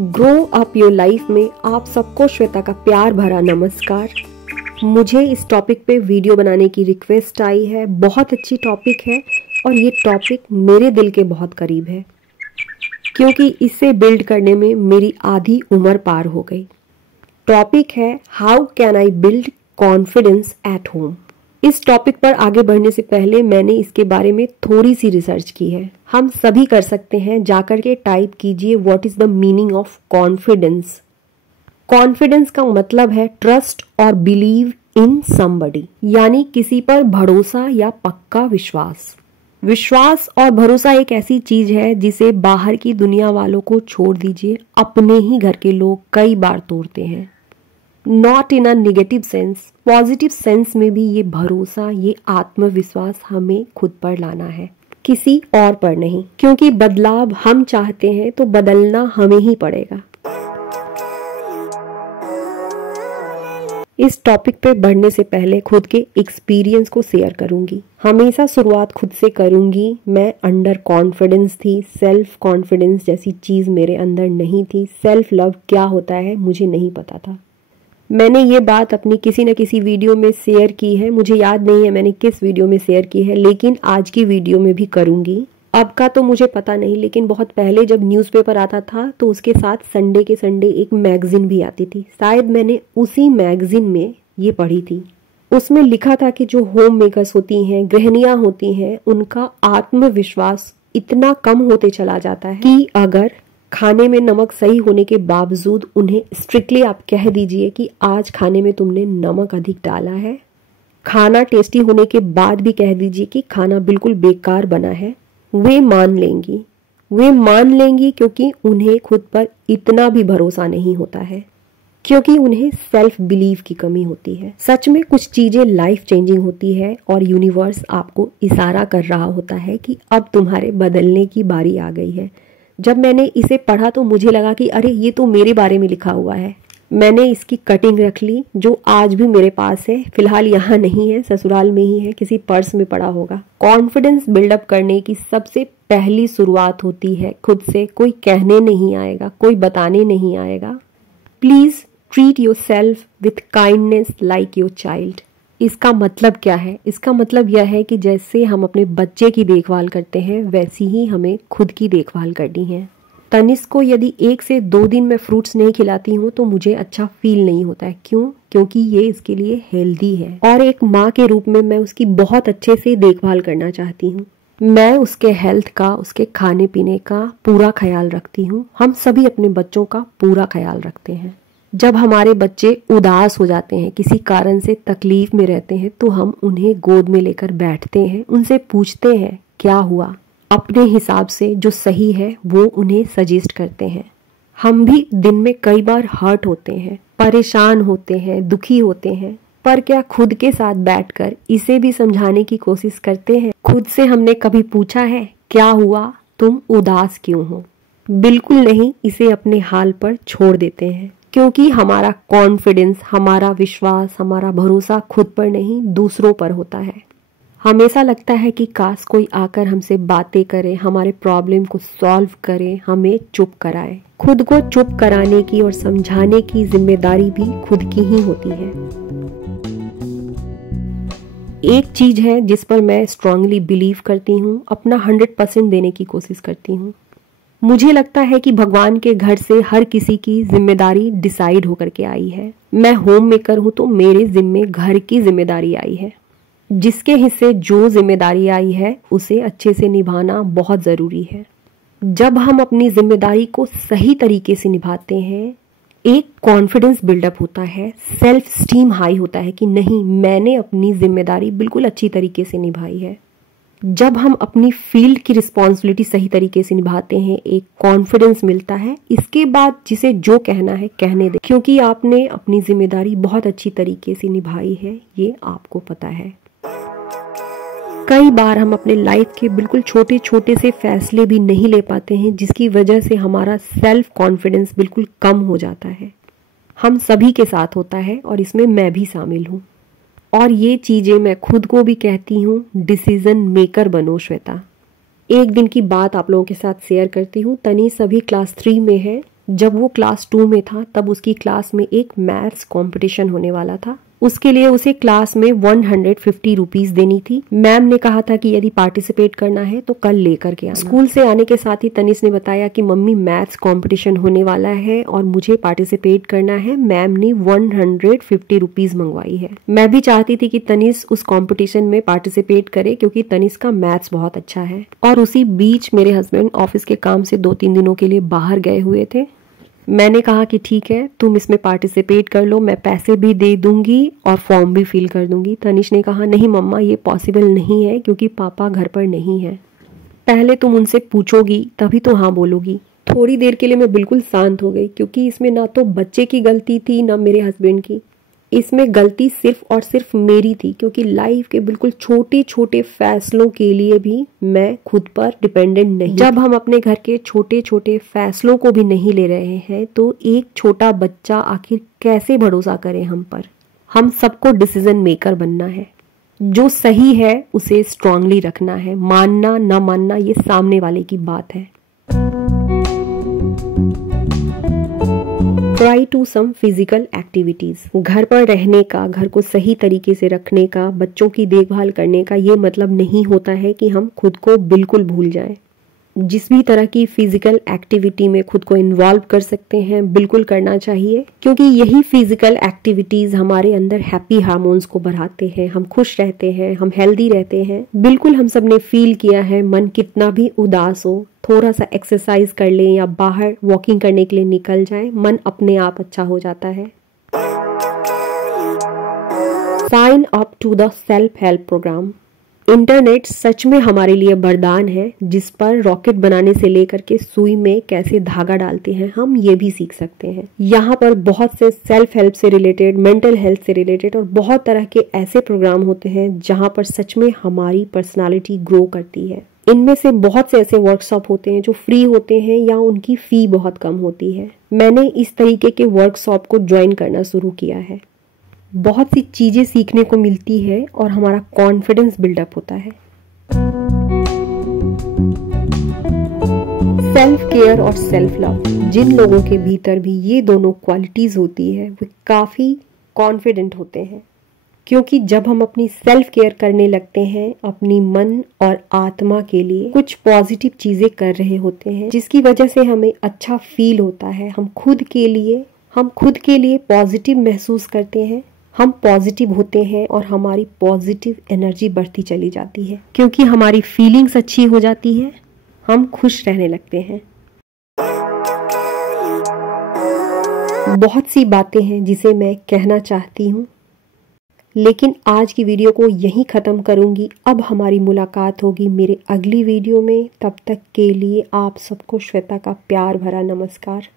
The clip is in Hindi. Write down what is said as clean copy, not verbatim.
ग्रो अप योर लाइफ में आप सबको श्वेता का प्यार भरा नमस्कार। मुझे इस टॉपिक पे वीडियो बनाने की रिक्वेस्ट आई है। बहुत अच्छी टॉपिक है और ये टॉपिक मेरे दिल के बहुत करीब है क्योंकि इसे बिल्ड करने में मेरी आधी उम्र पार हो गई। टॉपिक है how can I build confidence at home. इस टॉपिक पर आगे बढ़ने से पहले मैंने इसके बारे में थोड़ी सी रिसर्च की है। हम सभी कर सकते हैं, जाकर के टाइप कीजिए what is the meaning of confidence. Confidence का मतलब है ट्रस्ट और बिलीव इन समबडी, यानी किसी पर भरोसा या पक्का विश्वास। विश्वास और भरोसा एक ऐसी चीज है जिसे बाहर की दुनिया वालों को छोड़ दीजिए, अपने ही घर के लोग कई बार तोड़ते हैं। Not in a negative sense, positive sense में भी ये भरोसा, ये आत्मविश्वास हमें खुद पर लाना है, किसी और पर नहीं। क्योंकि बदलाव हम चाहते हैं तो बदलना हमें ही पड़ेगा। इस टॉपिक पे बढ़ने से पहले खुद के एक्सपीरियंस को शेयर करूंगी। हमेशा शुरुआत खुद से करूंगी। मैं अंडर कॉन्फिडेंस थी, सेल्फ कॉन्फिडेंस जैसी चीज मेरे अंदर नहीं थी। सेल्फ लव क्या होता है मुझे नहीं पता था। मैंने ये बात अपनी किसी न किसी वीडियो में शेयर की है, मुझे याद नहीं है मैंने किस वीडियो में शेयर की है, लेकिन आज की वीडियो में भी करूंगी। अब का तो मुझे पता नहीं, लेकिन बहुत पहले जब न्यूज़पेपर आता था तो उसके साथ संडे के संडे एक मैगजीन भी आती थी। शायद मैंने उसी मैगजीन में ये पढ़ी थी। उसमें लिखा था कि जो होम मेकर्स होती हैं, गृहिणियां होती हैं, उनका आत्मविश्वास इतना कम होते चला जाता है कि अगर खाने में नमक सही होने के बावजूद उन्हें स्ट्रिक्टली आप कह दीजिए कि आज खाने में तुमने नमक अधिक डाला है, खाना टेस्टी होने के बाद भी कह दीजिए कि खाना बिल्कुल बेकार बना है, वे मान लेंगी। वे मान लेंगी क्योंकि उन्हें खुद पर इतना भी भरोसा नहीं होता है, क्योंकि उन्हें सेल्फ बिलीव की कमी होती है। सच में कुछ चीजें लाइफ चेंजिंग होती है और यूनिवर्स आपको इशारा कर रहा होता है कि अब तुम्हारे बदलने की बारी आ गई है। जब मैंने इसे पढ़ा तो मुझे लगा कि अरे ये तो मेरे बारे में लिखा हुआ है। मैंने इसकी कटिंग रख ली, जो आज भी मेरे पास है। फिलहाल यहाँ नहीं है, ससुराल में ही है, किसी पर्स में पड़ा होगा। कॉन्फिडेंस बिल्डअप करने की सबसे पहली शुरुआत होती है खुद से। कोई कहने नहीं आएगा, कोई बताने नहीं आएगा। Please treat your self with kindness like your child. इसका मतलब क्या है? इसका मतलब यह है कि जैसे हम अपने बच्चे की देखभाल करते हैं, वैसी ही हमें खुद की देखभाल करनी है। तनिष्क को यदि 1 से 2 दिन मैं फ्रूट्स नहीं खिलाती हूँ तो मुझे अच्छा फील नहीं होता है। क्यों? क्योंकि ये इसके लिए हेल्दी है और एक माँ के रूप में मैं उसकी बहुत अच्छे से देखभाल करना चाहती हूँ। मैं उसके हेल्थ का, उसके खाने पीने का पूरा ख्याल रखती हूँ। हम सभी अपने बच्चों का पूरा ख्याल रखते हैं। जब हमारे बच्चे उदास हो जाते हैं, किसी कारण से तकलीफ में रहते हैं, तो हम उन्हें गोद में लेकर बैठते हैं, उनसे पूछते हैं क्या हुआ। अपने हिसाब से जो सही है वो उन्हें सजेस्ट करते हैं। हम भी दिन में कई बार हर्ट होते हैं, परेशान होते हैं, दुखी होते हैं, पर क्या खुद के साथ बैठकर इसे भी समझाने की कोशिश करते हैं? खुद से हमने कभी पूछा है क्या हुआ, तुम उदास क्यों हो? बिल्कुल नहीं, इसे अपने हाल पर छोड़ देते हैं। क्योंकि हमारा कॉन्फिडेंस, हमारा विश्वास, हमारा भरोसा खुद पर नहीं दूसरों पर होता है। हमेशा लगता है कि काश कोई आकर हमसे बातें करे, हमारे प्रॉब्लम को सॉल्व करे, हमें चुप कराए। खुद को चुप कराने की और समझाने की जिम्मेदारी भी खुद की ही होती है। एक चीज है जिस पर मैं स्ट्रांगली बिलीव करती हूँ, अपना 100% देने की कोशिश करती हूँ। मुझे लगता है कि भगवान के घर से हर किसी की जिम्मेदारी डिसाइड होकर के आई है। मैं होम मेकर हूं तो मेरे जिम्मे घर की जिम्मेदारी आई है। जिसके हिस्से जो जिम्मेदारी आई है उसे अच्छे से निभाना बहुत जरूरी है। जब हम अपनी जिम्मेदारी को सही तरीके से निभाते हैं, एक कॉन्फिडेंस बिल्डअप होता है, सेल्फ स्टीम हाई होता है कि नहीं, मैंने अपनी जिम्मेदारी बिल्कुल अच्छी तरीके से निभाई है। जब हम अपनी फील्ड की रिस्पॉन्सिबिलिटी सही तरीके से निभाते हैं, एक कॉन्फिडेंस मिलता है। इसके बाद जिसे जो कहना है कहने दे, क्योंकि आपने अपनी जिम्मेदारी बहुत अच्छी तरीके से निभाई है, ये आपको पता है। कई बार हम अपने लाइफ के बिल्कुल छोटे छोटे से फैसले भी नहीं ले पाते हैं, जिसकी वजह से हमारा सेल्फ कॉन्फिडेंस बिल्कुल कम हो जाता है। हम सभी के साथ होता है और इसमें मैं भी शामिल हूँ। और ये चीजें मैं खुद को भी कहती हूँ, डिसीजन मेकर बनो श्वेता। एक दिन की बात आप लोगों के साथ शेयर करती हूँ। तनी सभी क्लास 3 में है। जब वो क्लास 2 में था तब उसकी क्लास में एक मैथ्स कंपटीशन होने वाला था। उसके लिए उसे क्लास में 150 रुपीज देनी थी। मैम ने कहा था कि यदि पार्टिसिपेट करना है तो कल लेकर के आना। स्कूल से आने के साथ ही तनिष ने बताया कि मम्मी मैथ्स कंपटीशन होने वाला है और मुझे पार्टिसिपेट करना है। मैम ने 150 रुपीज मंगवाई है। मैं भी चाहती थी कि तनिष उस कंपटीशन में पार्टिसिपेट करे क्योंकि तनिष का मैथ्स बहुत अच्छा है। और उसी बीच मेरे हस्बैंड ऑफिस के काम से 2-3 दिनों के लिए बाहर गए हुए थे। मैंने कहा कि ठीक है, तुम इसमें पार्टिसिपेट कर लो, मैं पैसे भी दे दूंगी और फॉर्म भी फिल कर दूंगी। तनिष ने कहा नहीं मम्मा, ये पॉसिबल नहीं है क्योंकि पापा घर पर नहीं है। पहले तुम उनसे पूछोगी तभी तो हाँ बोलोगी। थोड़ी देर के लिए मैं बिल्कुल शांत हो गई क्योंकि इसमें ना तो बच्चे की गलती थी ना मेरे हस्बैंड की। इसमें गलती सिर्फ और सिर्फ मेरी थी क्योंकि लाइफ के बिल्कुल छोटे छोटे फैसलों के लिए भी मैं खुद पर डिपेंडेंट नहीं। जब हम अपने घर के छोटे छोटे फैसलों को भी नहीं ले रहे हैं तो एक छोटा बच्चा आखिर कैसे भरोसा करे हम पर। हम सबको डिसीजन मेकर बनना है। जो सही है उसे स्ट्रांगली रखना है। मानना ना मानना ये सामने वाले की बात है। Try to some physical activities. घर पर रहने का, घर को सही तरीके से रखने का, बच्चों की देखभाल करने का ये मतलब नहीं होता है कि हम खुद को बिल्कुल भूल जाएं। जिस भी तरह की फिजिकल एक्टिविटी में खुद को इन्वॉल्व कर सकते हैं बिल्कुल करना चाहिए क्योंकि यही फिजिकल एक्टिविटीज हमारे अंदर हैप्पी हार्मोन्स को बढ़ाते हैं। हम खुश रहते हैं, हम हेल्दी रहते हैं। बिल्कुल हम सब ने फील किया है, मन कितना भी उदास हो, थोड़ा सा एक्सरसाइज कर लें या बाहर वॉकिंग करने के लिए निकल जाएं, मन अपने आप अच्छा हो जाता है। Sign up to the self help programme. Internet सच में हमारे लिए वरदान है, जिस पर रॉकेट बनाने से लेकर के सुई में कैसे धागा डालते हैं हम ये भी सीख सकते हैं। यहाँ पर बहुत से सेल्फ हेल्प से रिलेटेड, मेंटल हेल्थ से रिलेटेड और बहुत तरह के ऐसे प्रोग्राम होते हैं जहाँ पर सच में हमारी पर्सनालिटी ग्रो करती है। इनमें से बहुत से ऐसे वर्कशॉप होते हैं जो फ्री होते हैं या उनकी फी बहुत कम होती है। मैंने इस तरीके के वर्कशॉप को ज्वाइन करना शुरू किया है। बहुत सी चीजें सीखने को मिलती है और हमारा कॉन्फिडेंस बिल्डअप होता है। सेल्फ केयर और सेल्फ लव, जिन लोगों के भीतर भी ये दोनों क्वालिटीज होती है वे काफी कॉन्फिडेंट होते हैं क्योंकि जब हम अपनी सेल्फ केयर करने लगते हैं, अपनी मन और आत्मा के लिए कुछ पॉजिटिव चीजें कर रहे होते हैं जिसकी वजह से हमें अच्छा फील होता है। हम खुद के लिए पॉजिटिव महसूस करते हैं, हम पॉजिटिव होते हैं और हमारी पॉजिटिव एनर्जी बढ़ती चली जाती है क्योंकि हमारी फीलिंग्स अच्छी हो जाती है, हम खुश रहने लगते हैं। बहुत सी बातें हैं जिसे मैं कहना चाहती हूँ लेकिन आज की वीडियो को यहीं ख़त्म करूँगी। अब हमारी मुलाकात होगी मेरे अगली वीडियो में। तब तक के लिए आप सबको श्वेता का प्यार भरा नमस्कार।